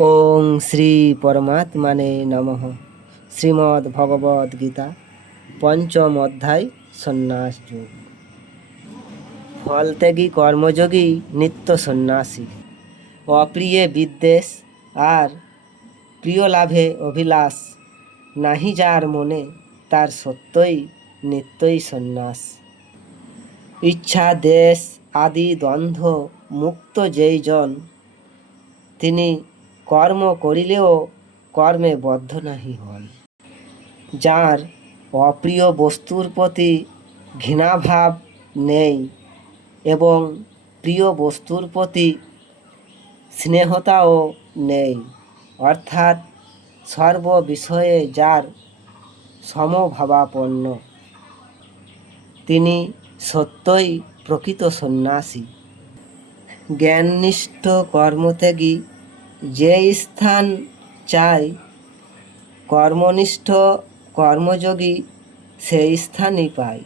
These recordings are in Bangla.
ওং শ্রী পরমাত্মানে নমঃ। শ্রীমদ্ ভগবদ গীতা পঞ্চম অধ্যায় সন্ন্যাস যোগ। ফলত্যাগী কর্মযোগী নিত্য সন্ন্যাসী, অপ্রিয়ে বিদ্বেষ আর প্রিয় লাভে অভিলাষ নাহি যার মনে, তার সত্যই নিত্যই সন্ন্যাস। ইচ্ছা দেশ আদি দ্বন্দ্ব মুক্ত যেই জন, তিনি কর্ম করিলেও কর্মে বদ্ধ নাহি হন। যার অপ্রিয় বস্তুর প্রতি ঘৃণাভাব নেই এবং প্রিয় বস্তুর প্রতি স্নেহতাও নেই, অর্থাৎ সর্ব বিষয়ে যার সমভাবাপন্ন, তিনি সত্যই প্রকৃত সন্ন্যাসী। জ্ঞাননিষ্ঠ কর্মত্যাগী যে স্থান চায়, কর্মনিষ্ঠ কর্মযোগী সেই স্থানই পায়।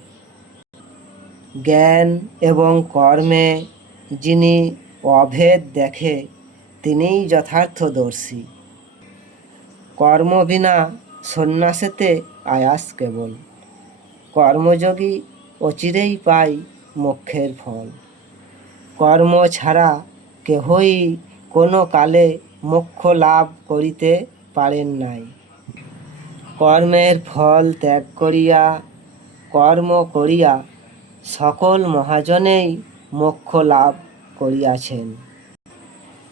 জ্ঞান এবং কর্মে যিনি অভেদ দেখে, তিনিই যথার্থদর্শী। কর্ম বিনা সন্ন্যাসেতে আয়াস কেবল, কর্মযোগী অচিরেই পায় মোক্ষের ফল। কর্ম ছাড়া কেহই কোনো কালে মোক্ষ লাভ করিতে পারেন নাই। কর্মের ফল ত্যাগ করিয়া কর্ম করিয়া সকল মহাজনেই মোক্ষ লাভ করিয়াছেন।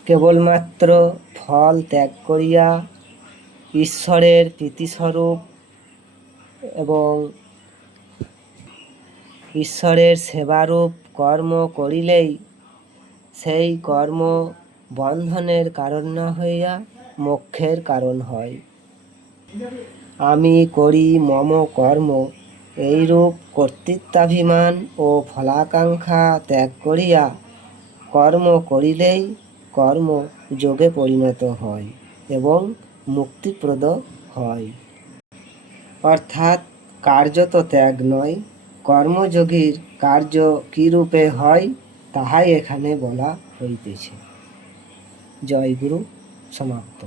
কেবলমাত্র ফল ত্যাগ করিয়া ঈশ্বরের প্রীতিস্বরূপ এবং ঈশ্বরের সেবারূপ কর্ম করিলেই সেই কর্ম বন্ধনের কারণ না হইয়া মোক্ষের কারণ হয়। আমি করি মম কর্ম, এইরূপ কর্তৃত্বাভিমান ও ফলাকাঙ্ক্ষা ত্যাগ করিয়া কর্ম করিলেই কর্ম যোগে পরিণত হয় এবং মুক্তিপ্রদ হয়। অর্থাৎ কার্যত ত্যাগ নয়, কর্মযোগীর কার্য কিরূপে হয় তাহাই এখানে বলা হইতেছে। জয় গুরু। সমাপ্ত।